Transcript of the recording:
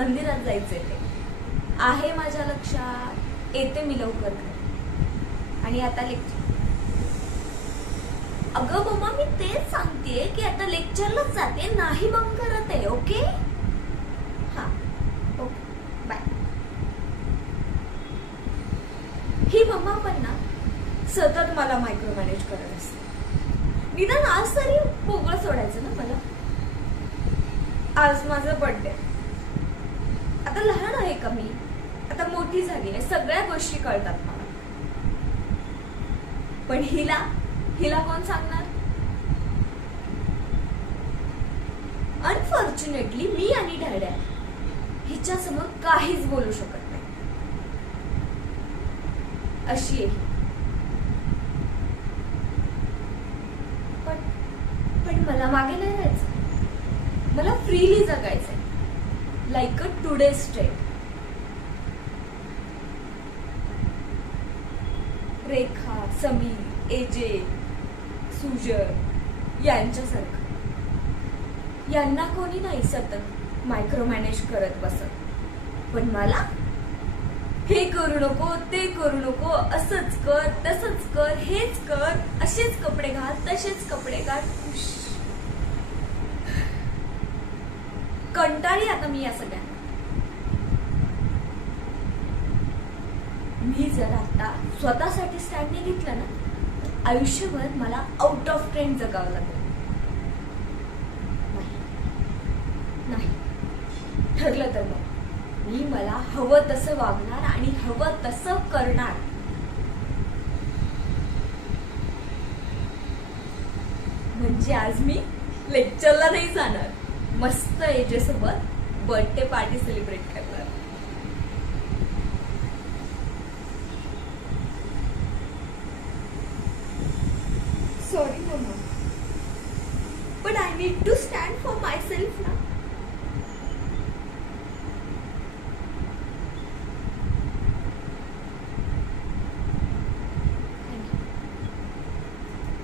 मंदिरात जायचंय ते आहे माझ्या लक्षात. येते मी लवकर घरी. आणि आता लेक्चर. अगं मम्मा मी तेच सांगतेय की आता लेक्चरलाच जाते, नाही बंक करत आहे. ओके हा ओके बाय. ही मम्मा पण ना सतत मला मायक्रो मॅनेज करत असते. निदान आज तरी मोकळं सोडायचं ना मला. आज माझा बर्थडे. आता लहान आहे का मी, आता मोठी झाली आहे, सगळ्या गोष्टी कळतात मला. पण हिला कोण सांगणार. अनफॉर्च्युनेटली मी आणि डॅड्या हिच्या समोर काहीच बोलू शकत नाही. अशी आहे. पण मला मागे नाही राहायचं. मला फ्रीली जगायचंय. Like a today state. Rekha, Sameer, AJ, Sujay यांच्यासारखं. यांना कोणी नाही सतत मायक्रो मॅनेज करत बसत. पण मला हे करू नको, ते करू नको, असंच कर, तसंच कर, हेच कर, असेच कपडे घाल, तसेच कपडे घाल. कंटाळी आता मी या सगळ्यांना. मी जर आता स्वतःसाठी स्टँड नाही घेतलं ना, आयुष्यभर मला आउट ऑफ ट्रेंड जगावं लागेल. नाही ठरलं तर मग मी मला हवं तसं वागणार आणि हवं तसं करणार. म्हणजे आज मी लेक्चरला नाही जाणार, मस्त एजे सोबत बर्थडे पार्टी सेलिब्रेट करणार. Sorry mamma, but I need to stand for myself now.